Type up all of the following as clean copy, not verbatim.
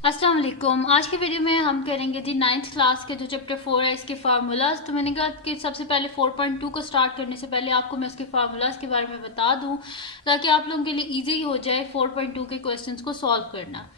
अस्सलाम वालेकुम। आज की वीडियो में हम करेंगे जी 9th क्लास के जो चैप्टर 4 है इसके फार्मूलाज। तो मैंने कहा कि सबसे पहले 4.2 को स्टार्ट करने से पहले आपको मैं इसके फार्मूलाज के बारे में बता दूं ताकि आप लोगों के लिए इजी हो जाए 4.2 के क्वेश्चंस को सॉल्व करना।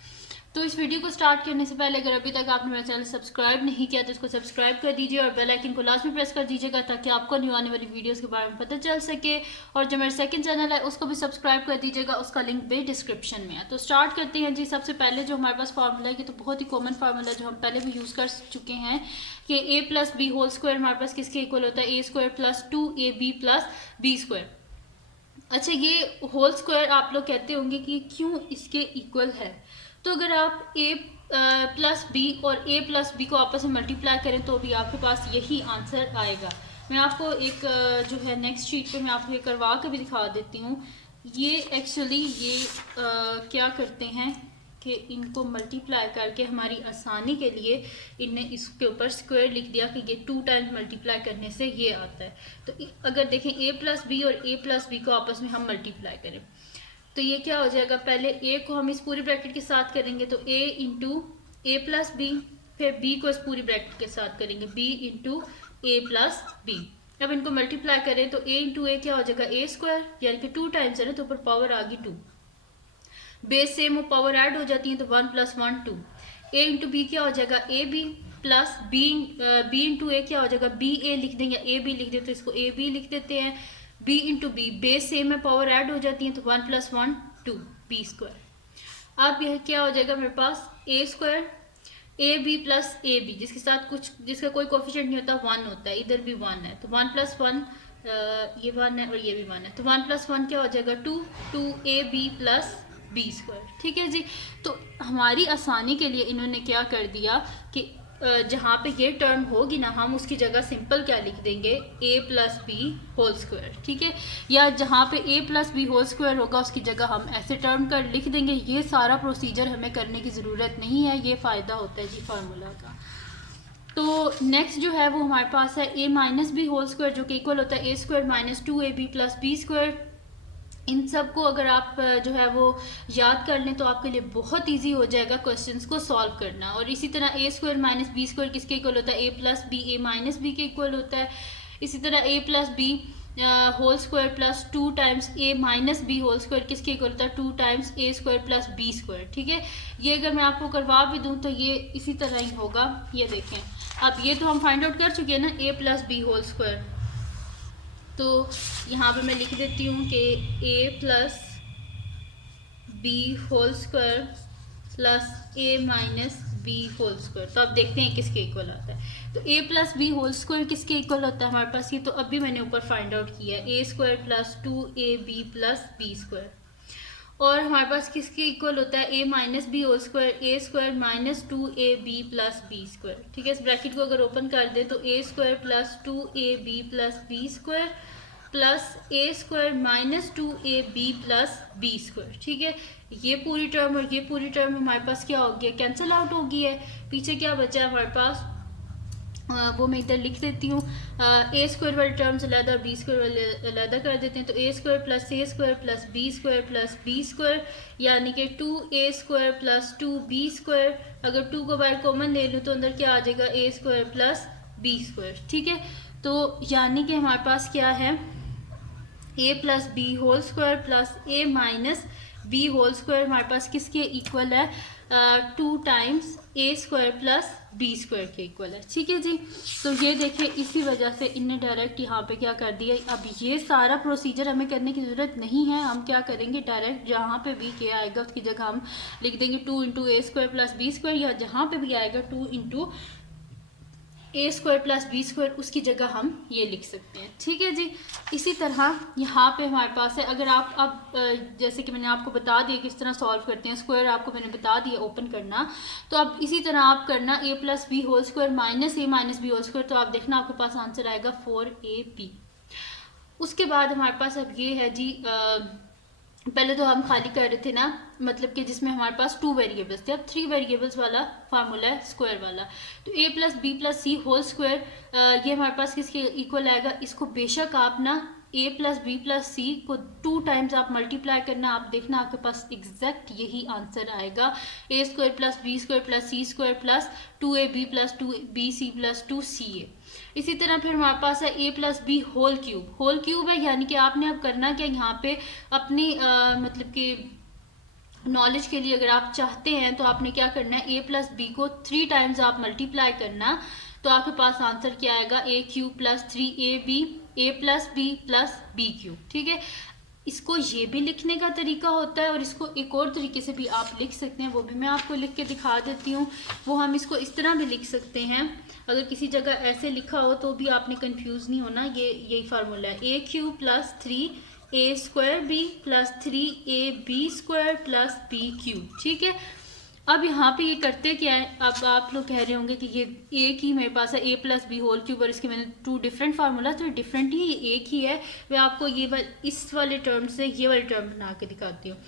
तो इस वीडियो को स्टार्ट करने से पहले अगर अभी तक आपने मेरा चैनल सब्सक्राइब नहीं किया तो इसको सब्सक्राइब कर दीजिए और बेल आइकन को लाजमी प्रेस कर दीजिएगा ताकि आपको न्यू आने वाली वीडियोस के बारे में पता चल सके। और जो मेरा सेकंड चैनल है उसको भी सब्सक्राइब कर दीजिएगा, उसका लिंक भी डिस्क्रिप्शन में है। तो स्टार्ट करते हैं जी। सबसे पहले जो हमारे पास फार्मूला है, ये तो बहुत ही कॉमन फार्मूला जो हम पहले भी यूज़ कर चुके हैं कि a plus B whole square हमारे पास किसके इक्वल होता है, a square plus 2ab plus B square. अच्छा, ये होल स्क्वायर आप लोग कहते होंगे कि क्यों इसके इक्वल है। तो अगर आप a प्लस बी और a प्लस बी को आपस में मल्टीप्लाई करें तो भी आपके पास यही आंसर आएगा। मैं आपको एक जो है नेक्स्ट शीट पे मैं आपको ये करवा के भी दिखा देती हूँ। ये एक्चुअली ये क्या करते हैं कि इनको मल्टीप्लाई करके हमारी आसानी के लिए इनने इसके ऊपर स्क्वायर लिख दिया कि ये 2 टाइम्स मल्टीप्लाई करने से ये आता है। तो अगर देखें a प्लस बी और a प्लस बी को आपस में हम मल्टीप्लाई करें तो ये क्या हो जाएगा, पहले a को हम इस पूरी ब्रैकेट के साथ करेंगे तो a into A plus B, फिर b को इस पूरी ब्रैकेट के साथ करेंगे b into A plus B. अब इनको मल्टीप्लाई करें तो a इंटू ए क्या हो जाएगा, ए स्क्वायर, यानी कि 2 टाइम्स है ना तो ऊपर पावर आ गई 2, बेस सेम और पावर ऐड हो जाती है तो 1 प्लस 1 2। ए इंटू बी क्या हो जाएगा, a B plus b into a क्या हो जाएगा, बी ए लिख दें या ए बी लिख दें तो इसको ए बी लिख देते हैं। B into B, base same है पावर ऐड हो जाती है तो 1 प्लस 1 2 बी स्क्वायर। अब यह क्या हो जाएगा मेरे पास, a square a B plus a b जिसके साथ कुछ जिसका कोई कोफिशिएंट नहीं होता 1 होता है, इधर भी 1 है तो 1 प्लस 1 ये 1 है और ये भी 1 है तो 1 प्लस 1 क्या हो जाएगा 2 2 A B plus B square. ठीक है जी। तो हमारी आसानी के लिए इन्होंने क्या कर दिया कि जहाँ पे ये टर्म होगी ना हम उसकी जगह सिंपल क्या लिख देंगे, a plus B whole square. ठीक है, या जहाँ पे a plus B whole square होगा उसकी जगह हम ऐसे टर्म कर लिख देंगे। ये सारा प्रोसीजर हमें करने की ज़रूरत नहीं है, ये फ़ायदा होता है जी फार्मूला का। तो नेक्स्ट जो है वो हमारे पास है a minus B whole square जो कि इक्वल होता है a square minus 2ab plus B square. इन सब को अगर आप जो है वो याद कर लें तो आपके लिए बहुत इजी हो जाएगा क्वेश्चंस को सॉल्व करना। और इसी तरह a square minus b square किसके इक्वल होता है, a plus b a minus b के इक्वल होता है। इसी तरह a plus B whole square plus 2 times a minus B whole square किसके इक्वल होता है, 2 times a square plus B square. ठीक है, ये अगर मैं आपको करवा भी दूँ तो ये इसी तरह ही होगा। ये देखें, अब ये तो हम फाइंड आउट कर चुके हैं ना, A plus B whole square. तो यहाँ पे मैं लिख देती हूँ कि a plus B whole square plus a minus B whole square. तो अब देखते हैं किसके इक्वल आता है। तो a plus B whole square किसके इक्वल होता है हमारे पास, ये तो अभी मैंने ऊपर फाइंड आउट किया है, a square plus 2ab plus B square. और हमारे पास किसके इक्वल होता है, a minus B whole square, A square minus 2ab plus B square. ठीक है, इस ब्रैकेट को अगर ओपन कर दे तो a square plus 2ab plus B square plus A square minus 2ab plus B square. ठीक है, ये पूरी टर्म और ये पूरी टर्म हमारे पास क्या हो गया, कैंसिल आउट हो गई है। पीछे क्या बचा है हमारे पास, वो मैं इधर लिख देती हूँ। ए स्क्वायर वाले टर्म्स अलहदा, बी स्क्वायर वाले अलहदा कर देते हैं। तो a square plus A square plus B square plus B square यानी कि 2a square plus 2b square. अगर 2 को बाहर कॉमन ले लूँ तो अंदर क्या आ जाएगा, a square plus B square. ठीक है, तो यानी कि हमारे पास क्या है, a plus B whole square plus a minus B whole square हमारे पास किसके इक्वल है, 2 times a square plus B square के इक्वल है। ठीक है जी। तो ये देखें, इसी वजह से इनने डायरेक्ट यहाँ पे क्या कर दिया। अब ये सारा प्रोसीजर हमें करने की ज़रूरत नहीं है, हम क्या करेंगे डायरेक्ट जहाँ पे भी क्या आएगा उसकी जगह हम लिख देंगे 2 into a square plus B square, या जहाँ पे भी आएगा 2 into a square plus B square उसकी जगह हम ये लिख सकते हैं। ठीक है जी। इसी तरह यहाँ पे हमारे पास है, अगर आप अब जैसे कि मैंने आपको बता दिया किस तरह सॉल्व करते हैं, स्क्वायर आपको मैंने बता दिया ओपन करना, तो अब इसी तरह आप करना a plus B whole square minus A minus B whole square. तो आप देखना आपके पास आंसर आएगा 4ab। उसके बाद हमारे पास अब ये है जी, पहले तो हम खाली कर रहे थे ना, मतलब कि जिसमें हमारे पास 2 वेरिएबल्स थे, अब 3 वेरिएबल्स वाला फार्मूला है स्क्वायर वाला। तो a plus B plus C whole square ये हमारे पास किसके इक्वल आएगा, इसको बेशक आप ना ए प्लस बी प्लस सी को 2 टाइम्स आप मल्टीप्लाई करना, आप देखना आपके पास एग्जैक्ट यही आंसर आएगा, a square plus B square plus c square plus 2ab plus 2bc plus 2ca। इसी तरह फिर हमारे पास है a plus B whole cube है, यानी कि आपने अब करना क्या, यहाँ पे अपनी मतलब कि नॉलेज के लिए अगर आप चाहते हैं तो आपने क्या करना है, ए प्लस बी को 3 टाइम्स आप मल्टीप्लाई करना, तो आपके पास आंसर क्या आएगा, a cube plus 3ab a plus B plus b cube. ठीक है, इसको ये भी लिखने का तरीका होता है और इसको एक और तरीके से भी आप लिख सकते हैं, वो भी मैं आपको लिख के दिखा देती हूँ। वो हम इसको इस तरह भी लिख सकते हैं, अगर किसी जगह ऐसे लिखा हो तो भी आपने कंफ्यूज नहीं होना, यही फार्मूला है, ए cube plus 3a square b plus 3ab square plus b cube. ठीक है, अब यहाँ पे ये करते क्या है, अब आप लोग कह रहे होंगे कि ये एक ही मेरे पास है a plus B whole cube और इसके मैंने 2 डिफरेंट फार्मूला, तो डिफरेंट ही ये एक ही है। मैं आपको इस वाले टर्म से ये वाले टर्म बना के दिखाती हूँ।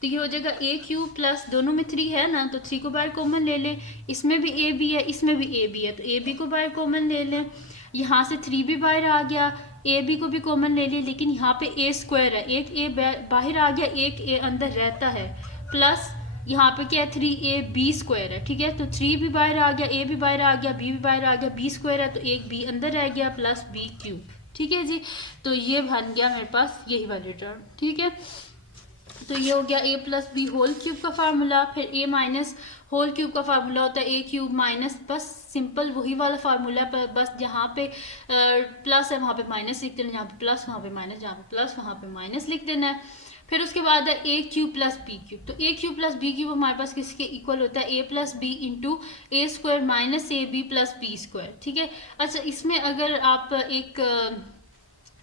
तो ये हो जाएगा ए क्यूब प्लस, दोनों में 3 है ना, तो 3 को बाहर कॉमन ले लें, इसमें भी ए बी है इसमें भी ए बी है, तो ए बी को बाहर कॉमन ले लें, यहाँ से 3 भी बाहर आ गया, ए बी को भी कॉमन ले लिया, लेकिन यहाँ पे ए स्क्वायर है, एक ए बाहर आ गया, एक ए अंदर रहता है, प्लस यहाँ पे क्या है 3ab स्क्वायर है। ठीक है, तो 3 भी बाहर आ गया, ए भी बाहर आ गया, बी भी बाहर आ गया, बी स्क्वायर है तो एक बी अंदर रह गया प्लस बी क्यूब। ठीक है जी, तो ये बन गया मेरे पास यही वाले टर्म। ठीक है, तो ये हो गया ए प्लस बी होल क्यूब का फार्मूला। फिर ए माइनस होल क्यूब का फार्मूला होता है ए क्यूब माइनस, बस सिंपल वही वाला फार्मूला है, बस जहाँ पे प्लस है वहाँ पे माइनस लिख देना, जहाँ पे प्लस वहाँ पे माइनस, जहाँ पे प्लस वहाँ पे माइनस लिख देना है। फिर उसके बाद है ए क्यूब प्लस बी क्यूब, तो a cube plus b cube हमारे पास किसके इक्वल होता है, a plus b into a square minus A B plus B square. ठीक है, अच्छा इसमें अगर आप एक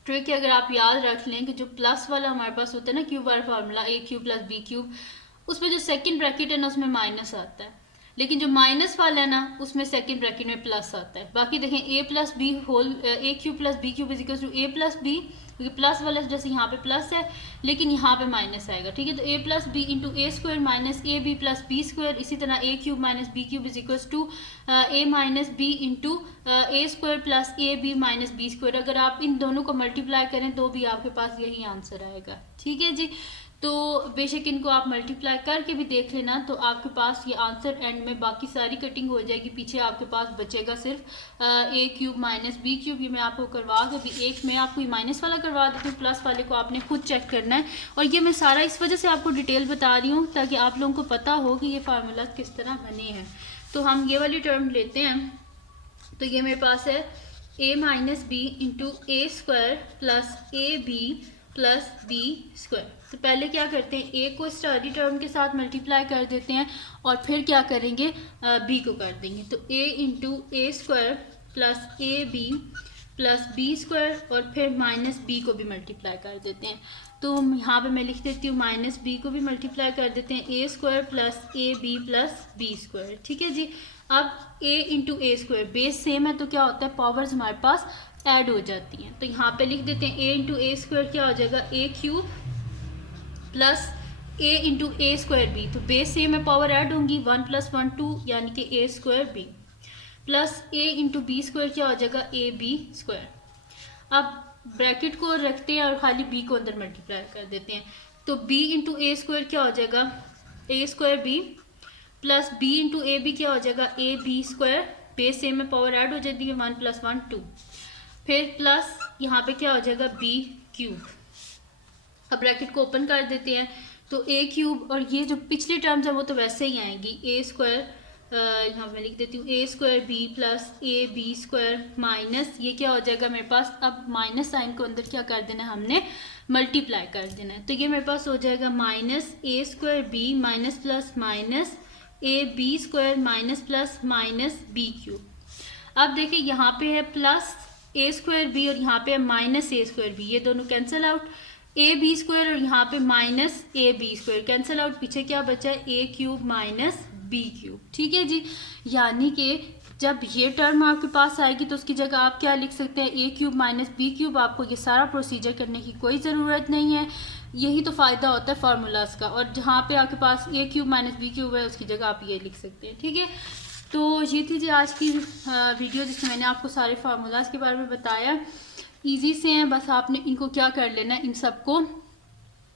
ट्रिक अगर आप याद रख लें कि जो प्लस वाला हमारे पास होता है ना क्यूब वाला फार्मूला ए क्यूब प्लस बी क्यूब, उसमें जो सेकंड ब्रैकेट है ना उसमें माइनस आता है, लेकिन जो माइनस वाला है ना उसमें सेकंड ब्रैकेट में प्लस आता है। बाकी देखें a plus B whole a cube plus b cube is equal to a plus b, क्योंकि प्लस वाला जैसे यहाँ पे प्लस है लेकिन यहाँ पे माइनस आएगा। ठीक है, तो a plus b into a square minus A B plus B square, इसी तरह a cube minus B cube is equal to a minus b into a square plus a b minus b square. अगर आप इन दोनों को multiply करें तो भी आपके पास यही आंसर आएगा। ठीक है जी, तो बेशक इनको आप मल्टीप्लाई करके भी देख लेना, तो आपके पास ये आंसर एंड में बाकी सारी कटिंग हो जाएगी, पीछे आपके पास बचेगा सिर्फ ए क्यूब माइनस बी क्यूब। ये मैं आपको करवा के भी एक मैं आपको माइनस वाला करवा देती हूँ, प्लस वाले को आपने खुद चेक करना है। और ये मैं सारा इस वजह से आपको डिटेल बता रही हूँ ताकि आप लोगों को पता हो कि ये फार्मूला किस तरह बने हैं। तो हम ये वाली टर्म लेते हैं, तो ये मेरे पास है a minus b into a square plus a B plus B square. तो पहले क्या करते हैं, ए को स्टडी टर्म के साथ मल्टीप्लाई कर देते हैं और फिर क्या करेंगे, बी को कर देंगे। तो a into a square plus a B plus B square और फिर माइनस बी को भी मल्टीप्लाई कर देते हैं। तो यहाँ पे मैं लिख देती हूँ माइनस बी को भी मल्टीप्लाई कर देते हैं, a square plus a B plus B square. ठीक है जी, अब a into a square base same है तो क्या होता है, पावर्स हमारे पास ऐड हो जाती हैं। तो यहाँ पे लिख देते हैं ए इंटू ए स्क्वायर क्या हो जाएगा, ए cube plus A into a square B, तो बेस सेम है पावर ऐड होंगी, 1 + 1 2 यानी कि ए स्क्वायर बी प्लस ए इंटू बी स्क्वायर क्या हो जाएगा, ए बी स्क्वायर। अब ब्रैकेट को रखते हैं और खाली बी को अंदर मल्टीप्लाई कर देते हैं, तो बी इंटू ए स्क्वायर क्या हो जाएगा, a square b plus b into a b क्या हो जाएगा, a B square, base same में पावर ऐड हो जाती है, 1 + 1 2, फिर प्लस यहाँ पे क्या हो जाएगा बी क्यूब। अब ब्रैकेट को ओपन कर देते हैं, तो ए क्यूब और ये जो पिछली टर्म्स है वो तो वैसे ही आएंगी, ए स्क्वायर यहाँ मैं लिख देती हूँ a square b plus a B square minus ये क्या हो जाएगा मेरे पास, अब माइनस साइन को अंदर क्या कर देना है, हमने मल्टीप्लाई कर देना है। तो ये मेरे पास हो जाएगा minus A square B minus plus minus A B square minus plus minus B cube. अब देखिए यहाँ पे है प्लस ए स्क्वायर बी और यहाँ पे है माइनस ए स्क्वायर बी, ये दोनों cancel out, A B square और यहाँ पे minus A B square cancel out, पीछे क्या बचा है ए क्यूब माइनस बी क्यूब। ठीक है जी, यानी कि जब ये टर्म आपके पास आएगी तो उसकी जगह आप क्या लिख सकते हैं, ए क्यूब माइनस बी क्यूब। आपको ये सारा प्रोसीजर करने की कोई ज़रूरत नहीं है, यही तो फ़ायदा होता है फार्मूलाज का। और जहाँ पे आपके पास ए क्यूब माइनस बी क्यूब है उसकी जगह आप ये लिख सकते हैं। ठीक है, तो ये थी जी आज की वीडियो जिसमें मैंने आपको सारे फार्मूलाज के बारे में बताया। इजी से हैं, बस आपने इनको क्या कर लेना है, इन सबको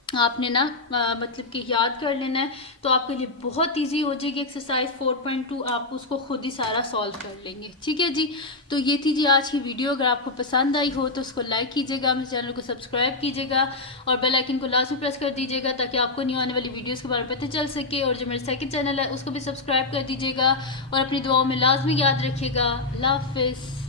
आपने ना मतलब कि याद कर लेना है, तो आपके लिए बहुत इजी हो जाएगी एक्सरसाइज 4.2, आप उसको खुद ही सारा सॉल्व कर लेंगे। ठीक है जी, तो ये थी जी आज की वीडियो। अगर आपको पसंद आई हो तो उसको लाइक कीजिएगा, मेरे चैनल को सब्सक्राइब कीजिएगा और बेल आइकन को लाजमी प्रेस कर दीजिएगा ताकि आपको न्यू आने वाली वीडियोज़ के बारे में पता चल सके। और जो मेरा सेकंड चैनल है उसको भी सब्सक्राइब कर दीजिएगा और अपनी दुआओं में लाजमी याद रखिएगा। अल्लाह हाफिज़।